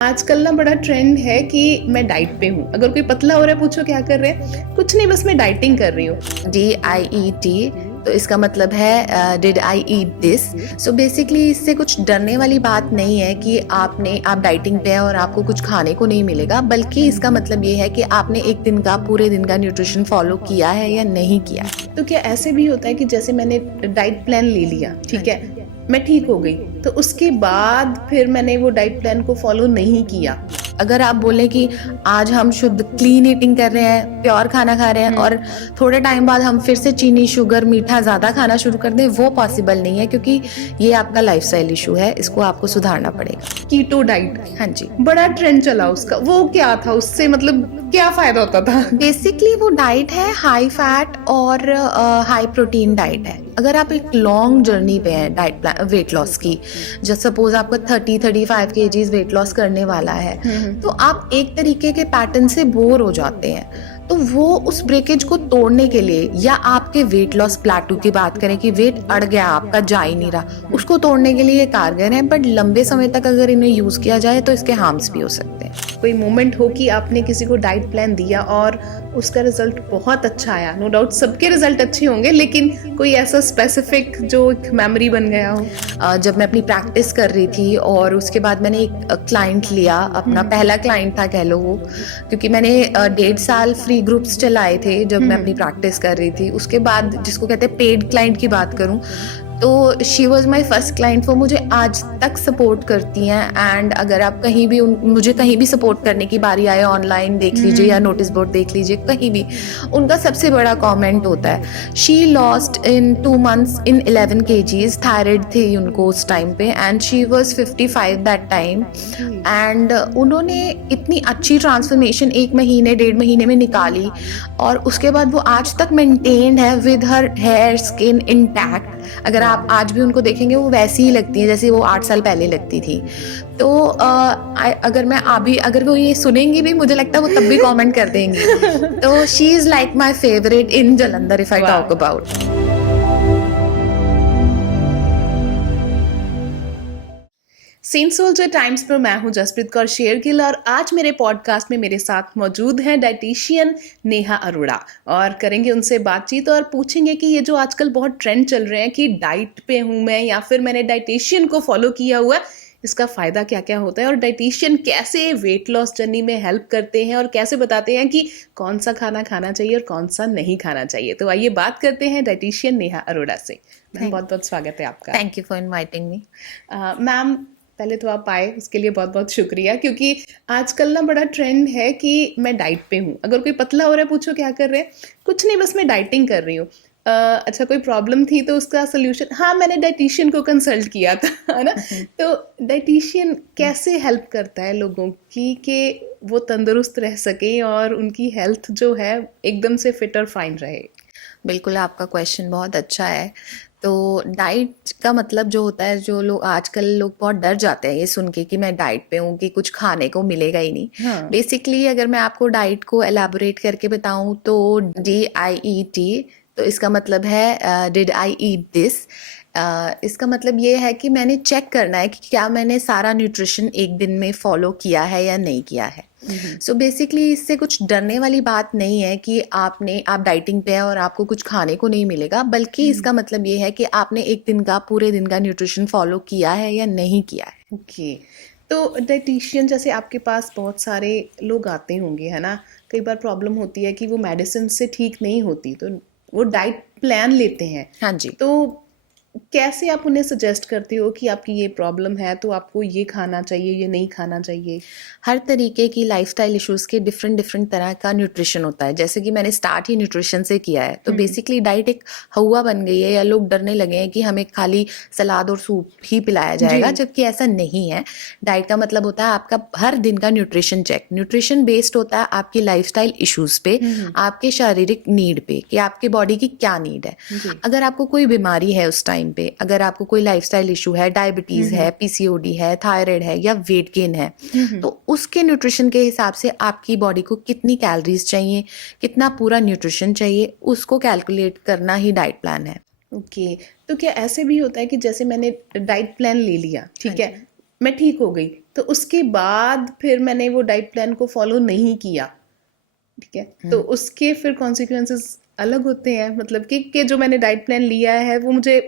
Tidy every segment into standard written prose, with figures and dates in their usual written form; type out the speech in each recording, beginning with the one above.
आजकल ना बड़ा ट्रेंड है कि मैं डाइट पे हूँ। अगर कोई पतला हो रहा है, पूछो क्या कर रहे हैं, कुछ नहीं, बस मैं डाइटिंग कर रही हूँ। DIET तो इसका मतलब है did I eat this. So basically इससे कुछ डरने वाली बात नहीं है कि आप डाइटिंग पे हैं और आपको कुछ खाने को नहीं मिलेगा, बल्कि इसका मतलब ये है कि आपने एक दिन का पूरे दिन का न्यूट्रिशन फॉलो किया है या नहीं किया है। तो क्या ऐसे भी होता है कि जैसे मैंने डाइट प्लान ले लिया, ठीक है, मैं ठीक हो गई, तो उसके बाद फिर मैंने वो डाइट प्लान को फॉलो नहीं किया। अगर आप बोले कि आज हम शुद्ध क्लीन ईटिंग कर रहे हैं, प्योर खाना खा रहे हैं और थोड़े टाइम बाद हम फिर से चीनी, शुगर, मीठा ज़्यादा खाना शुरू कर दें, वो पॉसिबल नहीं है, क्योंकि ये आपका लाइफस्टाइल इशू है, इसको आपको सुधारना पड़ेगा। कीटो डाइट, हाँ जी, बड़ा ट्रेंड चला उसका, वो क्या था, उससे मतलब क्या फायदा होता था? बेसिकली वो डाइट है हाई फैट और हाई प्रोटीन डाइट है। अगर आप एक लॉन्ग जर्नी पे हैं डाइट वेट लॉस की, जैसे सपोज आपको 30-35 kgs वेट लॉस करने वाला है, तो आप एक तरीके के पैटर्न से बोर हो जाते हैं। तो वो उस ब्रेकेज को तोड़ने के लिए, या आपके वेट लॉस प्लेटू की बात करें कि वेट अड़ गया, आपका जा ही नहीं रहा, उसको तोड़ने के लिए ये कारगर है। बट लंबे समय तक अगर इन्हें यूज़ किया जाए तो इसके हार्म्स भी हो सकते हैं। कोई मोमेंट हो कि आपने किसी को डाइट प्लान दिया और उसका रिजल्ट बहुत अच्छा आया? नो डाउट सबके रिजल्ट अच्छे होंगे, लेकिन कोई ऐसा स्पेसिफिक जो एक मेमोरी बन गया हो? जब मैं अपनी प्रैक्टिस कर रही थी और उसके बाद मैंने एक क्लाइंट लिया, अपना पहला क्लाइंट था कह लो वो, क्योंकि मैंने 1.5 साल फ्री ग्रुप्स चलाए थे जब मैं अपनी प्रैक्टिस कर रही थी। उसके बाद जिसको कहते हैं पेड क्लाइंट की बात करूं, तो she was my first client. वो मुझे आज तक सपोर्ट करती हैं, एंड अगर आप कहीं भी मुझे कहीं भी सपोर्ट करने की बारी आए, ऑनलाइन देख लीजिए या नोटिस बोर्ड देख लीजिए, कहीं भी उनका सबसे बड़ा कमेंट होता है, she lost in 2 months in 11 kgs। Thyroid थी उनको उस टाइम पे, and she was 55 that time. And उन्होंने इतनी अच्छी ट्रांसफॉर्मेशन 1-1.5 महीने में निकाली, और उसके बाद वो आज तक मेंटेन्ड है with her hair skin intact. अगर आप आज भी उनको देखेंगे, वो वैसी ही लगती है जैसे वो 8 साल पहले लगती थी। तो अगर वो ये सुनेंगी भी, मुझे लगता है वो तब भी कमेंट कर देंगी। तो she is like my favourite in Jalandhar if I talk about. Saint soldier times पर मैं हूं जसप्रीत कौर शेरगिल, और आज मेरे पॉडकास्ट में मेरे साथ मौजूद हैं डाइटिशियन नेहा अरोड़ा, और करेंगे उनसे बातचीत और पूछेंगे कि ये जो आजकल बहुत ट्रेंड चल रहे हैं कि डाइट पे हूं मैं या फिर मैंने डाइटिशियन को फॉलो किया हुआ है, इसका फ़ायदा क्या क्या होता है, और डाइटिशियन कैसे वेट लॉस जर्नी में हेल्प करते हैं और कैसे बताते हैं कि कौन सा खाना खाना चाहिए और कौन सा नहीं खाना चाहिए। तो आइए बात करते हैं डाइटिशियन नेहा अरोड़ा से। मैम, बहुत बहुत स्वागत है आपका। Thank you for inviting me. Ma'am, पहले तो आप आए, उसके लिए बहुत बहुत शुक्रिया, क्योंकि आजकल ना बड़ा ट्रेंड है कि मैं डाइट पे हूँ। अगर कोई पतला हो रहा है, पूछो क्या कर रहे हैं, कुछ नहीं, बस मैं डाइटिंग कर रही हूँ। अच्छा, कोई प्रॉब्लम थी तो उसका सोल्यूशन, हाँ, मैंने डाइटिशियन को कंसल्ट किया था, है ना? तो डाइटिशियन कैसे हेल्प करता है लोगों की कि वो तंदुरुस्त रह सकें और उनकी हेल्थ जो है एकदम से फिट और फाइन रहे? बिल्कुल, आपका क्वेश्चन बहुत अच्छा है। तो डाइट का मतलब जो होता है, जो लोग आजकल लोग बहुत डर जाते हैं ये सुन के कि मैं डाइट पे हूँ, कि कुछ खाने को मिलेगा ही नहीं। हाँ। बेसिकली अगर मैं आपको डाइट को एलैबोरेट करके बताऊँ तो DIET तो इसका मतलब है डिड आई ईट दिस। इसका मतलब ये है कि मैंने चेक करना है कि क्या मैंने सारा न्यूट्रिशन एक दिन में फॉलो किया है या नहीं किया है। सो बेसिकली इससे कुछ डरने वाली बात नहीं है कि आप डाइटिंग पे हैं और आपको कुछ खाने को नहीं मिलेगा, बल्कि इसका मतलब ये है कि आपने एक दिन का पूरे दिन का न्यूट्रिशन फॉलो किया है या नहीं किया है। ओके। तो डाइटिशियन, जैसे आपके पास बहुत सारे लोग आते होंगे, है ना? कई बार प्रॉब्लम होती है कि वो मेडिसिन से ठीक नहीं होती, तो वो डाइट प्लान लेते हैं। हाँ जी। तो कैसे आप उन्हें सजेस्ट करते हो कि आपकी ये प्रॉब्लम है तो आपको ये खाना चाहिए, ये नहीं खाना चाहिए? हर तरीके की लाइफस्टाइल इश्यूज़ के डिफरेंट तरह का न्यूट्रिशन होता है। जैसे कि मैंने स्टार्ट ही न्यूट्रिशन से किया है, तो बेसिकली डाइट एक हवा बन गई है, या लोग डरने लगे हैं कि हमें खाली सलाद और सूप ही पिलाया जाएगा, जबकि ऐसा नहीं है। डाइट का मतलब होता है आपका हर दिन का न्यूट्रिशन चेक। न्यूट्रिशन बेस्ड होता है आपकी लाइफस्टाइल इश्यूज़ पे, आपके शारीरिक नीड पे, कि आपके बॉडी की क्या नीड है। अगर आपको कोई बीमारी है उस टाइम पे, अगर आपको कोई लाइफस्टाइल इशू है, डायबिटीज़ है, PCOD है, थायराइड है या वेट गेन है, तो उसके न्यूट्रिशन के हिसाब से आपकी बॉडी को कितनी कैलोरीज चाहिए, कितना पूरा न्यूट्रिशन चाहिए, उसको कैलकुलेट करना ही डाइट प्लान है। ओके। तो क्या ऐसे भी होता है कि जैसे मैंने डाइट प्लान ले लिया, ठीक है, मैं ठीक हो गई, तो उसके बाद फिर मैंने वो डाइट प्लान को फॉलो नहीं किया, ठीक है, तो उसके फिर कॉन्सिक्वेंसेस अलग होते हैं, मतलब कि जो मैंने डाइट प्लान लिया है वो मुझे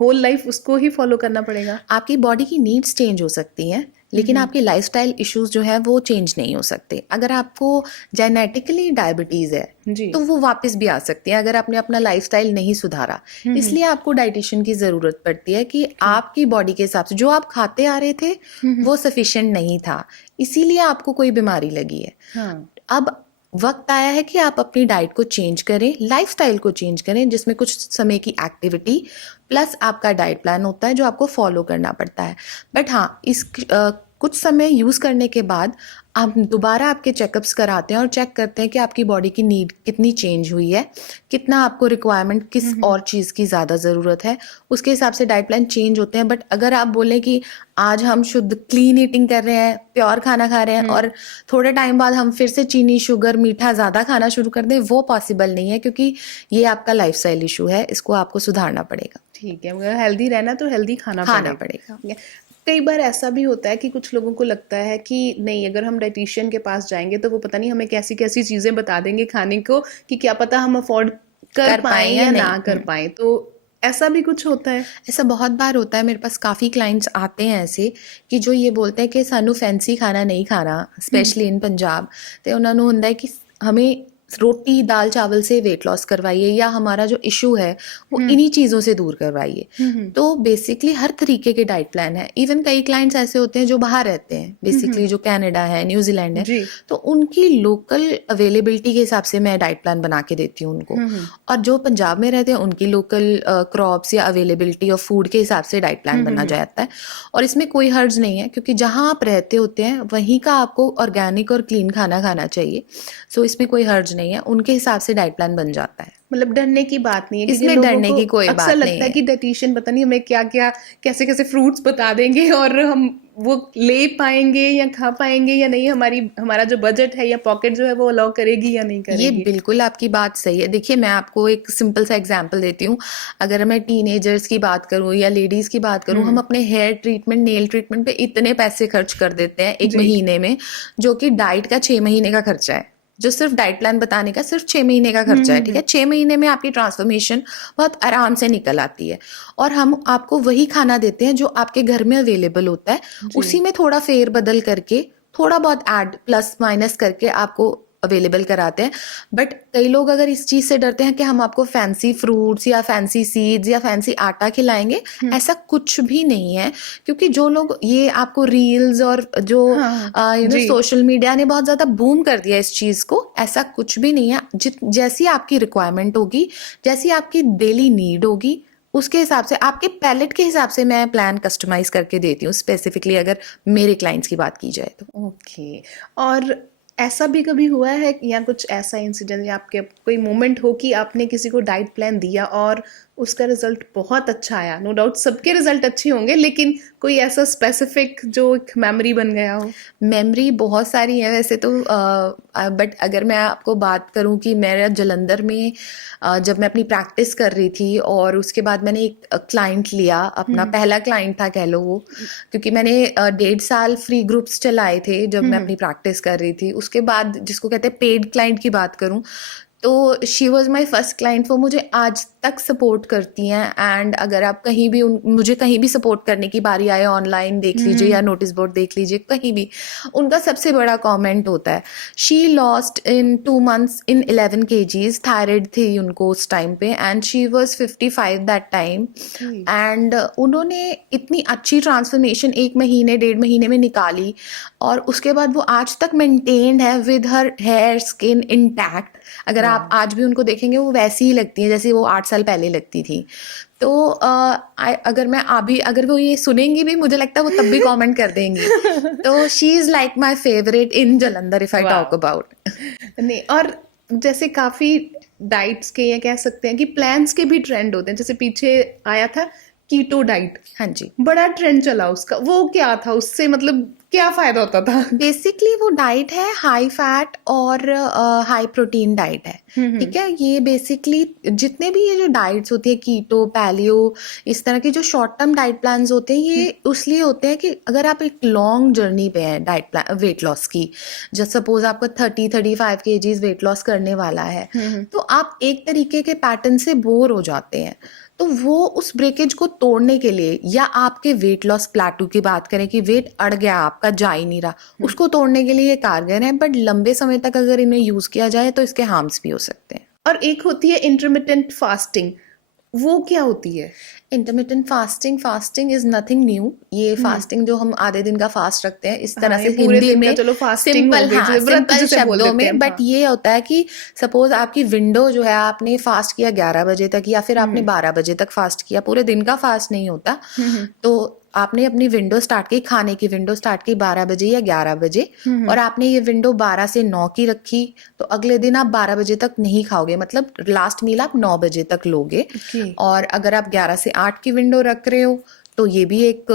होल लाइफ उसको ही फॉलो करना पड़ेगा। आपकी बॉडी की नीड्स चेंज हो सकती हैं, लेकिन आपके लाइफस्टाइल इश्यूज जो है वो चेंज नहीं हो सकते। अगर आपको जेनेटिकली डायबिटीज़ है जी। तो वो वापस भी आ सकती है अगर आपने अपना लाइफस्टाइल नहीं सुधारा। इसलिए आपको डाइटिशियन की ज़रूरत पड़ती है कि आपकी बॉडी के हिसाब से जो आप खाते आ रहे थे वो सफिशिएंट नहीं था, इसीलिए आपको कोई बीमारी लगी है। हाँ। अब वक्त आया है कि आप अपनी डाइट को चेंज करें, लाइफस्टाइल को चेंज करें, जिसमें कुछ समय की एक्टिविटी प्लस आपका डाइट प्लान होता है जो आपको फॉलो करना पड़ता है। बट हाँ, कुछ समय यूज़ करने के बाद आप दोबारा आपके चेकअप्स कराते हैं और चेक करते हैं कि आपकी बॉडी की नीड कितनी चेंज हुई है, कितना आपको रिक्वायरमेंट किस और चीज़ की ज़्यादा ज़रूरत है, उसके हिसाब से डाइट प्लान चेंज होते हैं। बट अगर आप बोलें कि आज हम शुद्ध क्लीन ईटिंग कर रहे हैं, प्योर खाना खा रहे हैं और थोड़े टाइम बाद हम फिर से चीनी, शुगर, मीठा ज़्यादा खाना शुरू कर दें, वो पॉसिबल नहीं है, क्योंकि ये आपका लाइफस्टाइल इशू है, इसको आपको सुधारना पड़ेगा। ठीक है, मगर हेल्दी रहना तो हेल्दी खाना पड़ेगा। ठीक है। कई बार ऐसा भी होता है कि कुछ लोगों को लगता है कि नहीं, अगर हम डाइटिशियन के पास जाएंगे तो वो पता नहीं हमें कैसी कैसी चीज़ें बता देंगे खाने को, कि क्या पता हम अफोर्ड कर पाएं या ना कर पाएं, तो ऐसा भी कुछ होता है। ऐसा बहुत बार होता है, मेरे पास काफ़ी क्लाइंट्स आते हैं ऐसे कि जो ये बोलते हैं कि सानू फैंसी खाना नहीं खाना, स्पेशली इन पंजाब। तो उन्होंने ਹੁੰਦਾ है कि हमें रोटी दाल चावल से वेट लॉस करवाइए, या हमारा जो इशू है वो इन्हीं चीज़ों से दूर करवाइए। तो बेसिकली हर तरीके के डाइट प्लान है। इवन कई क्लाइंट्स ऐसे होते हैं जो बाहर रहते हैं, बेसिकली जो कनाडा है, न्यूजीलैंड है, तो उनकी लोकल अवेलेबिलिटी के हिसाब से मैं डाइट प्लान बना के देती हूँ उनको। और जो पंजाब में रहते हैं उनकी लोकल क्रॉप्स या अवेलेबिलिटी ऑफ फूड के हिसाब से डाइट प्लान बना जाता है। और इसमें कोई हर्ज नहीं है, क्योंकि जहाँ आप रहते होते हैं वहीं का आपको ऑर्गेनिक और क्लीन खाना खाना चाहिए। सो इसमें कोई हर्ज नहीं है, उनके हिसाब से डाइट प्लान बन जाता है। मतलब डरने की बात नहीं है, क्योंकि इसमें डरने की कोई बात अक्सर लगता नहीं है कि डाइटिशियन पता नहीं हमें क्या क्या कैसे कैसे फ्रूट्स बता देंगे और हम वो ले पाएंगे या खा पाएंगे या नहीं, हमारा जो बजट है या पॉकेट जो है वो अलाउ करेगी या नहीं करेगी। ये बिल्कुल आपकी बात सही है। देखिए, मैं आपको एक सिंपल सा एग्जांपल देती हूँ। अगर मैं टीनेजर्स की बात करूँ या लेडीज की बात करूँ, हम अपने हेयर ट्रीटमेंट, नेल ट्रीटमेंट पे इतने पैसे खर्च कर देते हैं एक महीने में, जो कि डाइट का 6 महीने का खर्चा है। जो सिर्फ डाइट प्लान बताने का सिर्फ 6 महीने का खर्चा है, ठीक है। 6 महीने में आपकी ट्रांसफॉर्मेशन बहुत आराम से निकल आती है। और हम आपको वही खाना देते हैं जो आपके घर में अवेलेबल होता है, उसी में थोड़ा फेर बदल करके, थोड़ा बहुत ऐड प्लस माइनस करके आपको अवेलेबल कराते हैं। बट कई लोग अगर इस चीज़ से डरते हैं कि हम आपको फैंसी फ्रूट्स या फैंसी सीड्स या फैंसी आटा खिलाएंगे, ऐसा कुछ भी नहीं है। क्योंकि जो लोग ये आपको रील्स और जो सोशल मीडिया ने बहुत ज़्यादा बूम कर दिया इस चीज़ को, ऐसा कुछ भी नहीं है। जैसी आपकी रिक्वायरमेंट होगी, जैसी आपकी डेली नीड होगी, उसके हिसाब से, आपके पैलेट के हिसाब से मैं प्लान कस्टमाइज करके देती हूँ, स्पेसिफिकली अगर मेरे क्लाइंट्स की बात की जाए तो। ओके। और ऐसा भी कभी हुआ है या कुछ ऐसा इंसिडेंट या आपके कोई मोमेंट हो कि आपने किसी को डाइट प्लान दिया और उसका रिजल्ट बहुत अच्छा आया? नो डाउट सबके रिजल्ट अच्छे होंगे, लेकिन कोई ऐसा स्पेसिफिक जो एक मेमोरी बन गया हो? मेमोरी बहुत सारी है वैसे तो, बट अगर मैं आपको बात करूं कि मेरा जलंधर में जब मैं अपनी प्रैक्टिस कर रही थी और उसके बाद मैंने एक क्लाइंट लिया, अपना पहला क्लाइंट था कह लो वो, क्योंकि मैंने 1.5 साल फ्री ग्रुप्स चलाए थे जब मैं अपनी प्रैक्टिस कर रही थी। उसके बाद जिसको कहते हैं पेड क्लाइंट की बात करूं, तो she was my first client. वो मुझे आज तक सपोर्ट करती हैं। एंड अगर आप कहीं भी मुझे कहीं भी सपोर्ट करने की बारी आए, ऑनलाइन देख लीजिए या नोटिस बोर्ड देख लीजिए, कहीं भी उनका सबसे बड़ा कमेंट होता है, she lost in 2 months in 11 kgs। Thyroid थी उनको उस टाइम पे, and she was 55 that time. And उन्होंने इतनी अच्छी ट्रांसफॉर्मेशन 1 महीने 1.5 महीने में निकाली, और उसके बाद वो आज तक मेंटेन्ड है with her hair skin intact. अगर आप आज भी उनको देखेंगे वो वैसी ही लगती है जैसे वो 8 साल पहले लगती थी। तो अगर वो ये सुनेंगी भी, मुझे लगता है वो तब भी कमेंट कर देंगी। तो she is like my favourite in Jalandhar if I talk about. नहीं, और जैसे काफ़ी डाइट्स के या कह सकते हैं कि प्लान्स के भी ट्रेंड होते हैं। जैसे पीछे आया था कीटो डाइट, हाँ जी। बड़ा ट्रेंड चला उसका, वो क्या था उससे, मतलब क्या फायदा होता था? बेसिकली वो डाइट है हाई फैट और हाई प्रोटीन डाइट है। ठीक है, ये बेसिकली जितने भी ये जो डाइट्स होती है कीटो, पैलियो, इस तरह के जो शॉर्ट टर्म डाइट प्लान्स होते हैं, ये इसलिए होते हैं कि अगर आप एक लॉन्ग जर्नी पे हैं डाइट प्लान वेट लॉस की, जस्ट सपोज आपको 30-35 केजीज वेट लॉस करने वाला है, तो आप एक तरीके के पैटर्न से बोर हो जाते हैं। तो वो उस ब्रेकेज को तोड़ने के लिए, या आपके वेट लॉस प्लेटू की बात करें कि वेट अड़ गया आपका, जा ही नहीं रहा, उसको तोड़ने के लिए ये कारगर है, बट लंबे समय तक अगर इन्हें यूज किया जाए तो इसके हार्म्स भी हो सकते हैं। और एक होती है इंटरमिटेंट फास्टिंग, वो क्या होती है? Intermittent fasting is nothing new. ये फास्टिंग जो हम आधे दिन का फास्ट रखते हैं, इस तरह हाँ, से ये पूरे हिंदी दिन का में चलो फास्टिंग सिंपल, हो गई, हाँ, जैसे व्रत सिंपल जिसे बोल शब्दों देते हैं, में। बट हाँ। ये होता है कि सपोज आपकी विंडो जो है, आपने फास्ट किया 11 बजे तक, या फिर आपने 12 बजे तक फास्ट किया, पूरे दिन का फास्ट नहीं होता। तो आपने अपनी विंडो स्टार्ट की, खाने की विंडो स्टार्ट की 12 बजे या 11 बजे, और आपने ये विंडो 12 से 9 की रखी, तो अगले दिन आप 12 बजे तक नहीं खाओगे, मतलब लास्ट मील आप 9 बजे तक लोगे। Okay. और अगर आप 11 से 8 की विंडो रख रहे हो, तो ये भी एक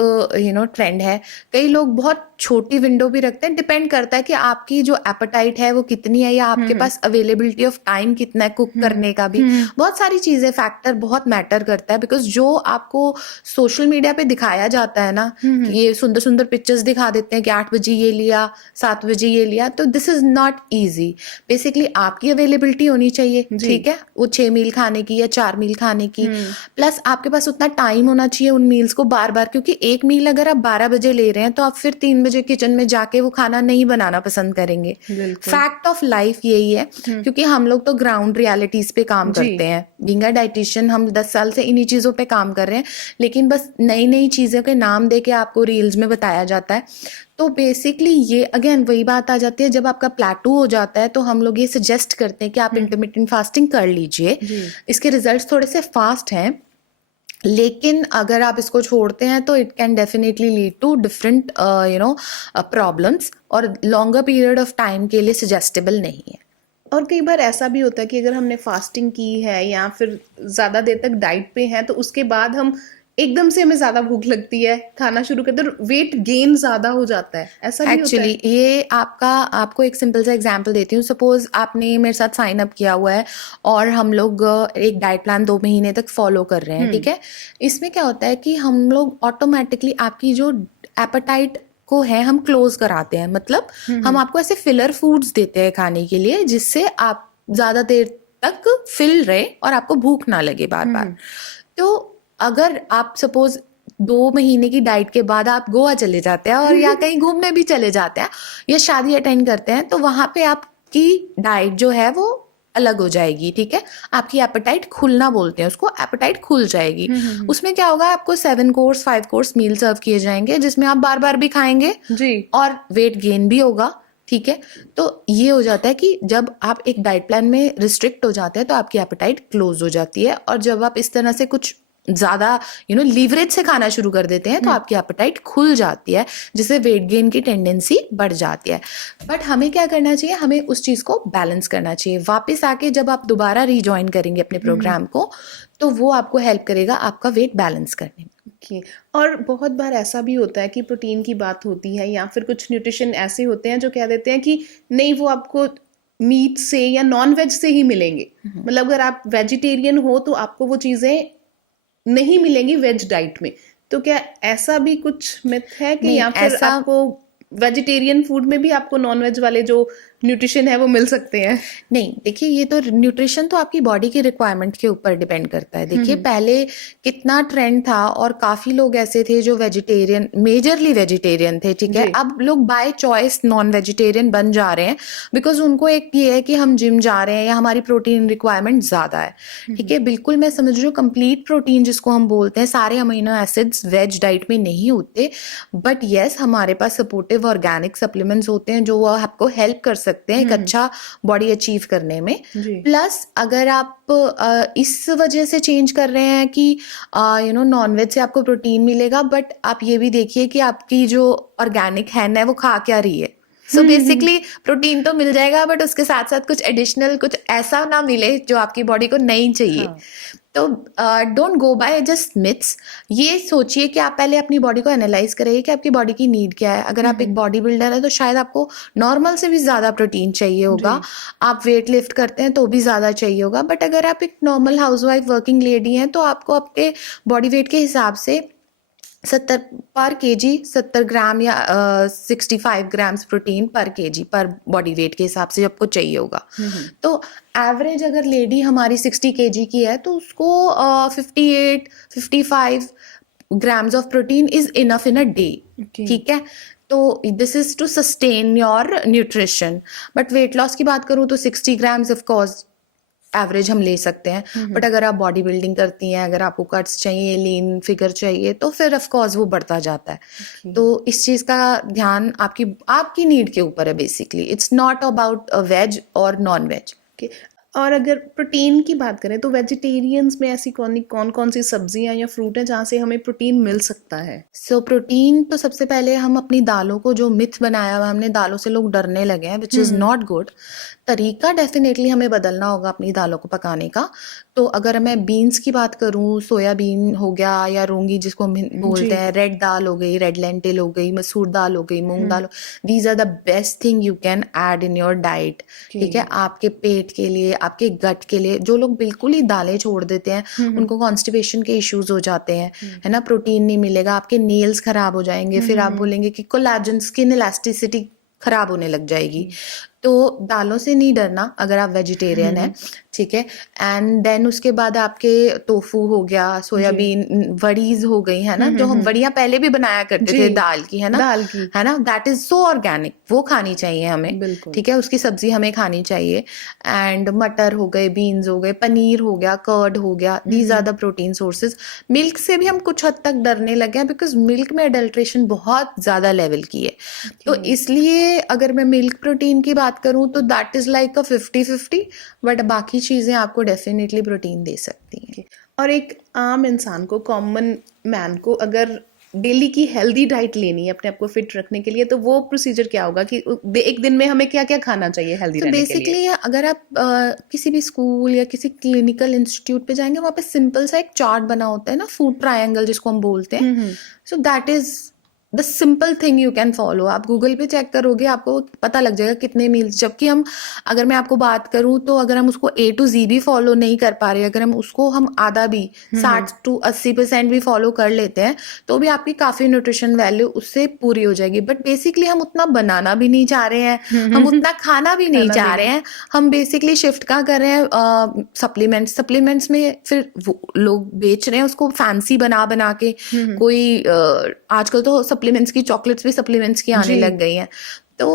ट्रेंड है। कई लोग बहुत छोटी विंडो भी रखते हैं, डिपेंड करता है कि आपकी जो एपेटाइट है वो कितनी है, या आपके पास अवेलेबिलिटी ऑफ टाइम कितना है कुक करने का भी। बहुत सारी चीजें, फैक्टर बहुत मैटर करता है, बिकॉज जो आपको सोशल मीडिया पे दिखाया जाता है ना, कि ये सुंदर सुंदर पिक्चर्स दिखा देते हैं कि 8 बजे ये लिया, 7 बजे ये लिया, तो this is not easy. Basically आपकी अवेलेबिलिटी होनी चाहिए, ठीक है, वो 6 मील खाने की या 4 मील खाने की, प्लस आपके पास उतना टाइम होना चाहिए उन मील्स को बार बार, क्योंकि एक मील अगर आप 12 बजे ले रहे हैं तो आप फिर 3 बजे किचन में जाके वो खाना नहीं बनाना पसंद करेंगे। बिल्कुल। फैक्ट ऑफ लाइफ यही है, क्योंकि हम लोग तो ग्राउंड रियलिटीज पे काम जी। करते हैं। बीइंग अ डाइटिशियन, हम 10 साल से इन्हीं चीजों पे काम कर रहे हैं, लेकिन बस नई नई चीजों के नाम दे के आपको रील्स में बताया जाता है। तो बेसिकली ये अगेन वही बात आ जाती है, जब आपका प्लेटू हो जाता है तो हम लोग ये सजेस्ट करते हैं कि आप इंटरमिटेंट फास्टिंग कर लीजिए। इसके रिजल्ट्स थोड़े से फास्ट हैं, लेकिन अगर आप इसको छोड़ते हैं तो it can definitely lead to different problems, और लॉन्गर पीरियड ऑफ टाइम के लिए सजेस्टेबल नहीं है। और कई बार ऐसा भी होता है कि अगर हमने फास्टिंग की है या फिर ज़्यादा देर तक डाइट पे हैं, तो उसके बाद हम एकदम से हमें ज़्यादा भूख लगती है, खाना शुरू करते हैं, तो वेट गेन ज़्यादा हो जाता है, ऐसा भी होता है? एक्चुअली ये आपको एक सिंपल सा एग्जांपल देती हूँ। सपोज आपने मेरे साथ साइन अप किया हुआ है और हम लोग एक डाइट प्लान 2 महीने तक फॉलो कर रहे हैं, ठीक है। इसमें क्या होता है कि हम लोग ऑटोमेटिकली आपकी जो एपेटाइट को है हम क्लोज कराते हैं, मतलब हम आपको ऐसे फिलर फूड्स देते हैं खाने के लिए, जिससे आप ज्यादा देर तक फिल रहे और आपको भूख ना लगे बार बार। तो अगर आप सपोज 2 महीने की डाइट के बाद आप गोवा चले जाते हैं और या कहीं घूमने भी चले जाते हैं या शादी अटेंड करते हैं, तो वहां पे आपकी डाइट जो है वो अलग हो जाएगी, ठीक है। आपकी एपेटाइट खुलना बोलते हैं उसको, एपेटाइट खुल जाएगी। उसमें क्या होगा, आपको 7 कोर्स 5 कोर्स मील सर्व किए जाएंगे, जिसमें आप बार बार भी खाएंगे जी। और वेट गेन भी होगा, ठीक है। तो ये हो जाता है कि जब आप एक डाइट प्लान में रिस्ट्रिक्ट हो जाते हैं तो आपकी एपेटाइट क्लोज हो जाती है, और जब आप इस तरह से कुछ ज्यादा लीवरेज से खाना शुरू कर देते हैं तो आपकी एपेटाइट खुल जाती है, जिससे वेट गेन की टेंडेंसी बढ़ जाती है। बट हमें क्या करना चाहिए, हमें उस चीज को बैलेंस करना चाहिए। वापस आके जब आप दोबारा रिजॉइन करेंगे अपने प्रोग्राम को, तो वो आपको हेल्प करेगा आपका वेट बैलेंस करने में। Okay. और बहुत बार ऐसा भी होता है कि प्रोटीन की बात होती है या फिर कुछ न्यूट्रिशन ऐसे होते हैं जो कह देते हैं कि नहीं, वो आपको मीट से या नॉन वेज से ही मिलेंगे, मतलब अगर आप वेजिटेरियन हो तो आपको वो चीज़ें नहीं मिलेंगी वेज डाइट में। तो क्या ऐसा भी कुछ मिथ है कि नहीं, या फिर ऐसा आपको वेजिटेरियन फूड में भी आपको नॉन वेज वाले जो न्यूट्रिशन है वो मिल सकते हैं? नहीं, देखिए, ये तो न्यूट्रिशन तो आपकी बॉडी की रिक्वायरमेंट के ऊपर डिपेंड करता है। देखिए, पहले कितना ट्रेंड था और काफी लोग ऐसे थे जो वेजिटेरियन, मेजरली वेजिटेरियन थे, ठीक है। अब लोग बाय चॉइस नॉन वेजिटेरियन बन जा रहे हैं, बिकॉज उनको एक ये है कि हम जिम जा रहे हैं या हमारी प्रोटीन रिक्वायरमेंट ज्यादा है, ठीक है। बिल्कुल मैं समझ रही हूँ, कंप्लीट प्रोटीन जिसको हम बोलते हैं, सारे अमीनो एसिड्स वेज डाइट में नहीं होते, बट येस हमारे पास सपोर्टिव ऑर्गेनिक सप्लीमेंट्स होते हैं जो वो आपको हेल्प कर सकते हैं एक अच्छा बॉडी अचीव करने में। प्लस अगर आप इस वजह से चेंज कर रहे हैं कि नॉनवेज से आपको प्रोटीन मिलेगा, बट आप ये भी देखिए कि आपकी जो ऑर्गेनिक हैन है वो खा क्या रही है। सो बेसिकली प्रोटीन तो मिल जाएगा, बट उसके साथ साथ कुछ एडिशनल, कुछ ऐसा ना मिले जो आपकी बॉडी को नहीं चाहिए। हाँ। तो don't go by just myths. ये सोचिए कि आप पहले अपनी बॉडी को एनालाइज करिए कि आपकी बॉडी की नीड क्या है। अगर आप एक बॉडी बिल्डर है तो शायद आपको नॉर्मल से भी ज़्यादा प्रोटीन चाहिए होगा। आप वेट लिफ्ट करते हैं तो भी ज़्यादा चाहिए होगा। बट अगर आप एक नॉर्मल हाउसवाइफ वर्किंग लेडी हैं तो आपको आपके बॉडी वेट के हिसाब से 70 पर केजी 70 ग्राम या 65 ग्राम्स प्रोटीन पर केजी पर बॉडी वेट के हिसाब से आपको चाहिए होगा। तो एवरेज अगर लेडी हमारी 60 केजी की है तो उसको 58 55 grams of protein is enough in a day. ठीक है, तो this is to sustain your nutrition. But weight loss की बात करूँ तो 60 ग्राम्स ऑफ कोर्स एवरेज हम ले सकते हैं। बट अगर आप बॉडी बिल्डिंग करती हैं, अगर आपको कट्स चाहिए, लीन फिगर चाहिए, तो फिर ऑफ कोर्स वो बढ़ता जाता है। तो इस चीज़ का ध्यान आपकी नीड के ऊपर है। Basically it's not about veg और नॉन वेज। और अगर प्रोटीन की बात करें तो वेजिटेरियंस में ऐसी कौन कौन सी सब्जियां या फ्रूट हैं जहाँ से हमें प्रोटीन मिल सकता है? सो प्रोटीन तो सबसे पहले हम अपनी दालों को, जो मिथ बनाया हुआ हमने दालों से लोग डरने लगे हैं, विच इज़ नॉट गुड। तरीका डेफिनेटली हमें बदलना होगा अपनी दालों को पकाने का। तो अगर मैं बीन्स की बात करूँ, सोयाबीन हो गया या रोंगी जिसको हम बोलते हैं, रेड दाल हो गई, रेड लेंटिल हो गई, मसूर दाल हो गई, मूंग दाल, these are the best thing you can add in your diet. ठीक है, आपके पेट के लिए, आपके गट के लिए। जो लोग बिल्कुल ही दालें छोड़ देते हैं उनको कॉन्स्टिपेशन के इश्यूज हो जाते हैं, है ना, प्रोटीन नहीं मिलेगा, आपके नेल्स खराब हो जाएंगे, फिर आप बोलेंगे कि कोलेजन, स्किन इलास्टिसिटी खराब होने लग जाएगी। तो दालों से नहीं डरना अगर आप वेजिटेरियन हैं। ठीक है, एंड देन उसके बाद आपके टोफू हो गया, सोयाबीन वड़ीज हो गई, है ना, जो हम वड़ियाँ पहले भी बनाया करते थे दाल की, है ना, है ना, दैट इज सो ऑर्गेनिक, वो खानी चाहिए हमें। ठीक है, उसकी सब्जी हमें खानी चाहिए। एंड मटर हो गए, बीन्स हो गए, पनीर हो गया, कर्ड हो गया, these are the protein sources. Milk से भी हम कुछ हद तक डरने लगे हैं बिकॉज मिल्क में अडल्ट्रेशन बहुत ज्यादा लेवल की है। तो इसलिए अगर मैं मिल्क प्रोटीन की बात करूं तो that is like a 50-50, but बाकी चीजें आपको डेफिनेटली प्रोटीन दे सकती हैं। और एक आम इंसान को, कॉमन मैन को, अगर डेली की हेल्दी डाइट लेनी है अपने आप को फिट रखने के लिए, तो वो प्रोसीजर क्या होगा कि एक दिन में हमें क्या क्या खाना चाहिए हेल्दी रहने के लिए? बेसिकली अगर आप किसी भी स्कूल या किसी क्लिनिकल इंस्टीट्यूट पे जाएंगे, वहाँ पे सिंपल सा एक चार्ट बना होता है ना, फूड ट्रायंगल जिसको हम बोलते हैं। So that is the simple thing you can follow. आप गूगल पे चेक करोगे, आपको पता लग जाएगा कितने मील्स। जबकि अगर मैं आपको बात करूं तो अगर हम उसको A to Z भी फॉलो नहीं कर पा रहे, अगर हम आधा भी 60 to 80% भी फॉलो कर लेते हैं तो भी आपकी काफी न्यूट्रिशन वैल्यू उससे पूरी हो जाएगी। बट बेसिकली हम उतना बनाना भी नहीं चाह रहे हैं, हम उतना खाना भी नहीं चाह रहे हैं। हम बेसिकली शिफ्ट क्या कर रहे हैं, सप्लीमेंट्स में फिर लोग बेच रहे हैं उसको फैंसी बना बना के। कोई आजकल तो सप्लीमेंट्स की, चॉकलेट्स भी सप्लीमेंट्स की आने लग गई हैं। तो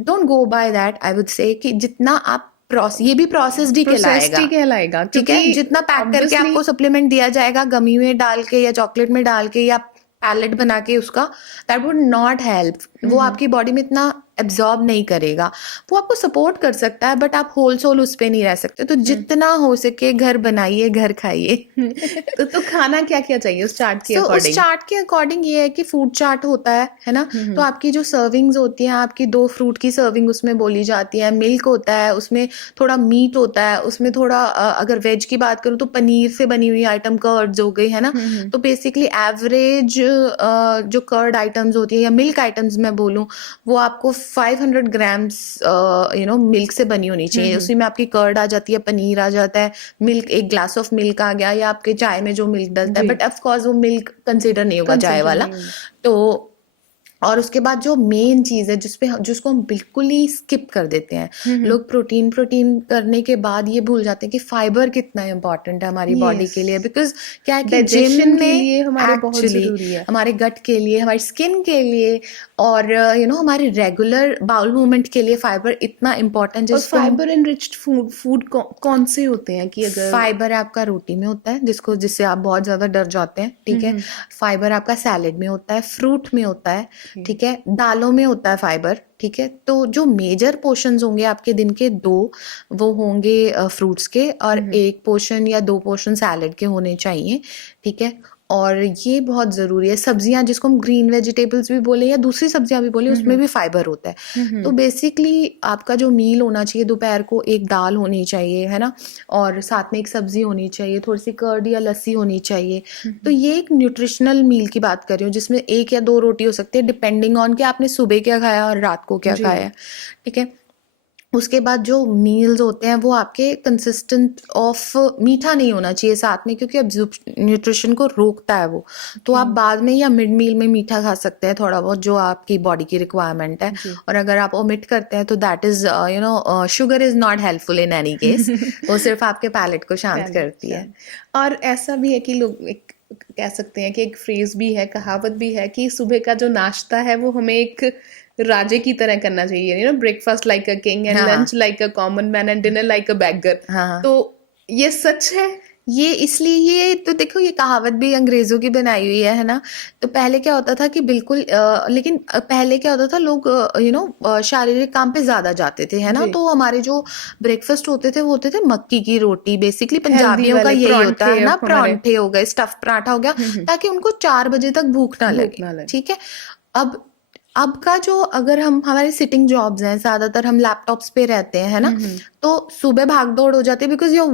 don't go by that. I would say कि जितना आप ये भी प्रोसेस्ड ही कहलाएगा। ठीक है, जितना पैक करके आपको सप्लीमेंट दिया जाएगा गमी में डाल के या चॉकलेट में डाल के या पैलेट बना के उसका, दैट वुड नॉट हेल्प। वो आपकी बॉडी में इतना एब्जॉर्ब नहीं करेगा। वो आपको सपोर्ट कर सकता है बट आप होल सोल उस पे नहीं रह सकते। तो जितना हो सके घर बनाइए, घर खाइए। तो खाना क्या क्या चाहिए उस चार्ट के अकॉर्डिंग? उस चार्ट के अकॉर्डिंग ये है कि फूड चार्ट होता है ना, तो आपकी जो सर्विंग्स होती हैं, आपकी 2 फ्रूट की सर्विंग उसमें बोली जाती है, मिल्क होता है, उसमें थोड़ा मीट होता है, उसमें थोड़ा अगर वेज की बात करूँ तो पनीर से बनी हुई आइटम, कर्ड्स हो गई, है ना। तो बेसिकली एवरेज जो कर्ड आइटम्स होती है या मिल्क आइटम्स मैं बोलूँ, वो आपको 500 ग्राम्स मिल्क से बनी होनी चाहिए। उसी में आपकी कर्ड आ जाती है, पनीर आ जाता है, मिल्क, एक ग्लास ऑफ मिल्क आ गया, या आपके चाय में जो मिल्क डलता है, बट ऑफ कोर्स वो मिल्क कंसीडर नहीं होगा चाय वाला। तो और उसके बाद जो मेन चीज़ है जिसको हम बिल्कुल ही स्किप कर देते हैं, लोग प्रोटीन करने के बाद ये भूल जाते हैं कि फाइबर कितना इंपॉर्टेंट है हमारी बॉडी के लिए। बिकॉज क्या है कि जिम में हमारे गट के लिए, हमारी स्किन के लिए और हमारे रेगुलर बाउल मूवमेंट के लिए फाइबर इतना इंपॉर्टेंट है। फाइबर एनरिच्ड फूड कौन से होते हैं? कि अगर फाइबर आपका रोटी में होता है, जिससे आप बहुत ज्यादा डर जाते हैं। ठीक है, फाइबर आपका सैलेड में होता है, फ्रूट में होता है, ठीक है, दालों में होता है फाइबर। ठीक है, तो जो मेजर पोर्शंस होंगे आपके दिन के 2 वो होंगे फ्रूट्स के, और 1 पोर्शन या 2 पोर्शन सैलेड के होने चाहिए। ठीक है, और ये बहुत ज़रूरी है। सब्जियां जिसको हम ग्रीन वेजिटेबल्स भी बोले या दूसरी सब्जियां भी बोले, उसमें भी फाइबर होता है। तो बेसिकली आपका जो मील होना चाहिए दोपहर को, एक दाल होनी चाहिए, है ना, और साथ में एक सब्जी होनी चाहिए, थोड़ी सी कर्ड या लस्सी होनी चाहिए। तो ये एक न्यूट्रिशनल मील की बात कर रही हूँ, जिसमें 1 या 2 रोटी हो सकती है, डिपेंडिंग ऑन कि आपने सुबह क्या खाया और रात को क्या जी। खाया है, ठीक है। उसके बाद जो मील्स होते हैं वो आपके कंसिस्टेंट ऑफ मीठा नहीं होना चाहिए साथ में, क्योंकि न्यूट्रिशन को रोकता है वो। तो आप बाद में या मिड मील में मीठा खा सकते हैं थोड़ा बहुत, जो आपकी बॉडी की रिक्वायरमेंट है। जी। और अगर आप ओमिट करते हैं तो that is sugar is not helpful in any case. वो सिर्फ आपके पैलेट को शांत करती है। और ऐसा भी है कि लोग एक कह सकते हैं कि एक फ्रेज भी है, कहावत भी है कि सुबह का जो नाश्ता है वो हमें एक राजे की तरह करना चाहिए, you know, breakfast like a king and हाँ। Lunch like a common man and dinner like a beggar. हाँ। तो ये सच है। ये इसलिए, ये तो देखो, ये कहावत भी अंग्रेजों की बनाई हुई है ना। तो पहले क्या होता था कि बिल्कुल लेकिन पहले क्या होता था, लोग शारीरिक काम पे ज्यादा जाते थे, है ना। जी। तो हमारे जो ब्रेकफास्ट होते थे वो होते थे मक्की की रोटी, बेसिकली हेल्दी पंजाबियों का वाले यही होता परांठे है ना, हमारे। परांठे हो गए, स्टफ पराठा हो गया, ताकि उनको 4 बजे तक भूख ना भूख लगे, ना लगे। ठीक है। अब का जो, अगर हम, हमारे सिटिंग जॉब्स हैं, ज्यादातर हम लैपटॉप्स पे रहते हैं, है ना। तो सुबह भाग दौड़ हो जाती है, बिकॉज यू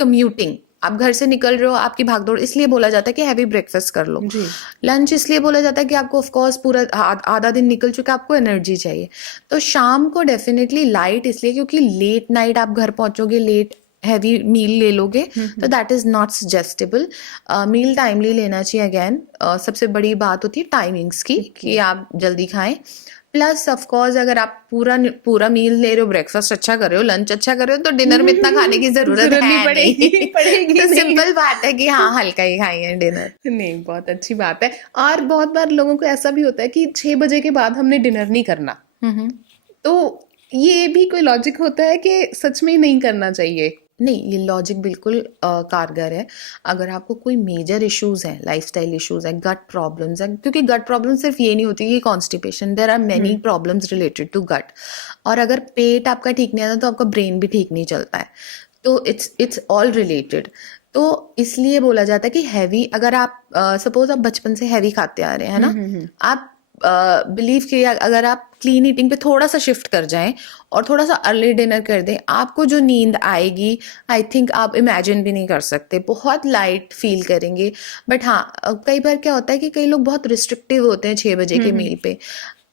कम्यूटिंग, आप घर से निकल रहे हो, आपकी भाग दौड़, इसलिए बोला जाता है कि हैवी ब्रेकफास्ट कर लो। जी। लंच इसलिए बोला जाता है कि आपको ऑफ कोर्स पूरा आधा दिन निकल चुका है, आपको एनर्जी चाहिए। तो शाम को डेफिनेटली लाइट, इसलिए क्योंकि लेट नाइट आप घर पहुंचोगे, लेट हैवी मील ले लोगे, तो that is not suggestible. Meal timely लेना चाहिए। अगेन सबसे बड़ी बात होती है टाइमिंग्स की, कि आप जल्दी खाएं। प्लस ऑफ कोर्स अगर आप पूरा मील ले रहे हो, ब्रेकफास्ट अच्छा कर रहे हो, लंच अच्छा कर रहे हो, तो डिनर में इतना खाने की जरूरत है नहीं। पड़ेगी तो नहीं। सिंपल बात है कि हाँ, हल्का ही खाइए डिनर। नहीं, बहुत अच्छी बात है। और बहुत बार लोगों को ऐसा भी होता है कि 6 बजे के बाद हमने डिनर नहीं करना। तो ये भी कोई लॉजिक होता है कि सच में नहीं करना चाहिए? नहीं, ये लॉजिक बिल्कुल कारगर है। अगर आपको कोई मेजर इश्यूज हैं, लाइफस्टाइल इश्यूज हैं, गट प्रॉब्लम्स हैं, क्योंकि गट प्रॉब्लम सिर्फ ये नहीं होती कि constipation, there are many problems related to gut. और अगर पेट आपका ठीक नहीं आता तो आपका ब्रेन भी ठीक नहीं चलता है। तो इट्स ऑल रिलेटेड। तो इसलिए बोला जाता है कि हैवी, अगर आप सपोज आप बचपन से हैवी खाते आ रहे हैं, है ना, आप बिलीव किए, अगर आप क्लीन ईटिंग पे थोड़ा सा शिफ्ट कर जाएं और थोड़ा सा अर्ली डिनर कर दें, आपको जो नींद आएगी, आई थिंक आप इमेजिन भी नहीं कर सकते। बहुत लाइट फील करेंगे। बट हाँ, कई बार क्या होता है कि कई लोग बहुत रिस्ट्रिक्टिव होते हैं 6 बजे के मील पे।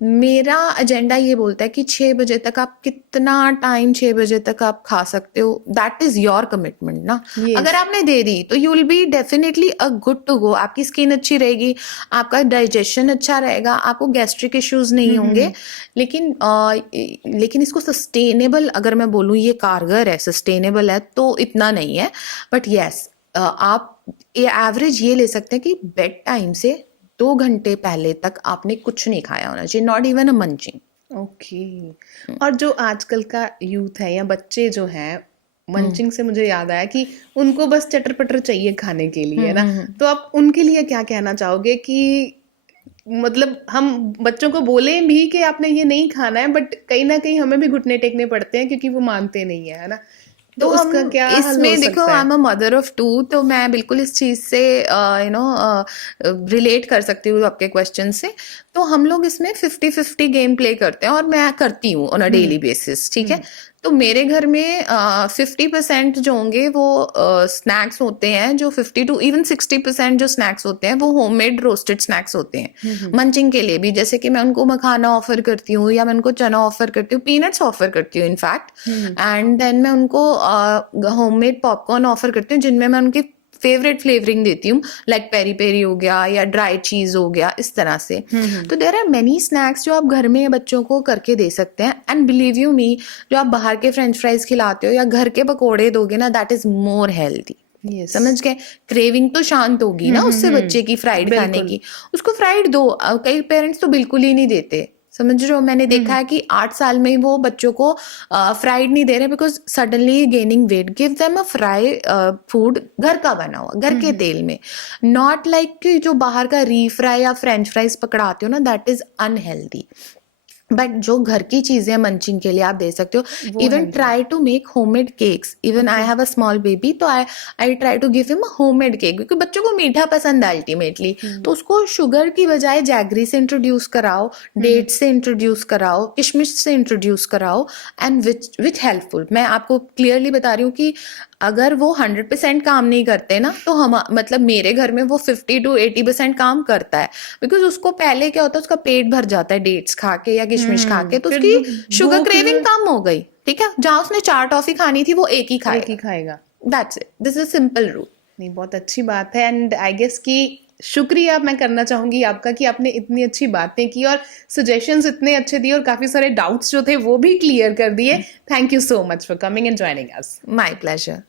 मेरा एजेंडा ये बोलता है कि 6 बजे तक आप कितना टाइम, 6 बजे तक आप खा सकते हो, दैट इज योर कमिटमेंट ना। Yes. अगर आपने दे दी तो you will be definitely a good to go. आपकी स्किन अच्छी रहेगी, आपका डाइजेशन अच्छा रहेगा, आपको गैस्ट्रिक इश्यूज नहीं होंगे। लेकिन इसको सस्टेनेबल, अगर मैं बोलूँ ये कारगर है, सस्टेनेबल है, तो इतना नहीं है। बट येस, आप एवरेज ये ले सकते हैं कि बेड टाइम से 2 घंटे पहले तक आपने कुछ नहीं खाया होना चाहिए, not even a munching. Okay. और जो आजकल का यूथ है या बच्चे जो हैं, मंचिंग से मुझे याद आया कि उनको बस चटर पटर चाहिए खाने के लिए ना। तो आप उनके लिए क्या कहना चाहोगे कि मतलब हम बच्चों को बोले भी कि आपने ये नहीं खाना है, बट कहीं ना कहीं हमें भी घुटने टेकने पड़ते हैं क्योंकि वो मानते नहीं है ना। तो हम उसका क्या हल हो इसमें देखो, सकता आई है? एम अ मदर ऑफ 2, तो मैं बिल्कुल इस चीज से रिलेट कर सकती हूँ आपके क्वेश्चन से। तो हम लोग इसमें 50-50 गेम प्ले करते हैं, और मैं करती हूँ ऑन अ डेली बेसिस, ठीक है। तो मेरे घर में 50% जो होंगे वो स्नैक्स होते हैं, जो 50 to even 60% जो स्नैक्स होते हैं वो होममेड रोस्टेड स्नैक्स होते हैं। मंचिंग के लिए भी, जैसे कि मैं उनको मखाना ऑफर करती हूँ, या मैं उनको चना ऑफर करती हूँ, पीनट्स ऑफर करती हूँ इनफैक्ट। एंड देन मैं उनको होममेड पॉपकॉर्न ऑफर करती हूँ, जिनमें मैं उनकी फेवरेट फ्लेवरिंग देती हूँ, लाइक पेरी पेरी हो गया या ड्राई चीज हो गया, इस तरह से। तो देयर आर मेनी स्नैक्स जो आप घर में बच्चों को करके दे सकते हैं। एंड बिलीव यू मी, जो आप बाहर के फ्रेंच फ्राइज खिलाते हो या घर के पकोड़े दोगे ना, that is more healthy. Yes. समझ गए? क्रेविंग तो शांत होगी ना उससे बच्चे की, फ्राइड खाने बिल्कुल। की। उसको फ्राइड दो। कई पेरेंट्स तो बिल्कुल ही नहीं देते, समझ रहे हो। मैंने देखा है कि 8 साल में ही वो बच्चों को फ्राइड नहीं दे रहे, because suddenly gaining weight. Give them a fry food, घर का बना हुआ, घर के तेल में, नॉट लाइक कि जो बाहर का री फ्राई या फ्रेंच फ्राइज पकड़ाते हो ना, दैट इज अनहेल्दी। बट जो घर की चीजें मंचिंग के लिए आप दे सकते हो. वो even healthy try to make homemade cakes. Even I have a small baby, तो I try to give him a homemade cake, क्योंकि बच्चों को मीठा पसंद है अल्टीमेटली. तो उसको शुगर की बजाय जैगरी से इंट्रोड्यूस कराओ, डेट से इंट्रोड्यूस कराओ, किशमिश से इंट्रोड्यूस कराओ, एंड विच हेल्पफुल. मैं आपको क्लियरली बता रही हूँ कि अगर वो 100% काम नहीं करते ना, तो हम मतलब मेरे घर में वो 50 to 80% काम करता है. बिकॉज उसको पहले क्या होता है, उसका पेट भर जाता है डेट्स खा के या किशमिश खा के, तो फिर उसकी शुगर भूख क्रेविंग कम हो गई. ठीक है, जहां उसने 4 टॉफी खानी थी वो एक ही एक ही खाएगा. खाएगा. That's it. This is simple rule. नहीं, बहुत अच्छी बात है. एंड आई गेस कि शुक्रिया मैं करना चाहूंगी आपका कि आपने इतनी अच्छी बातें की और सजेशंस इतने अच्छे दिए और काफी सारे डाउट्स जो थे वो भी क्लियर कर दिए. Thank you so much for coming and joining us. My pleasure.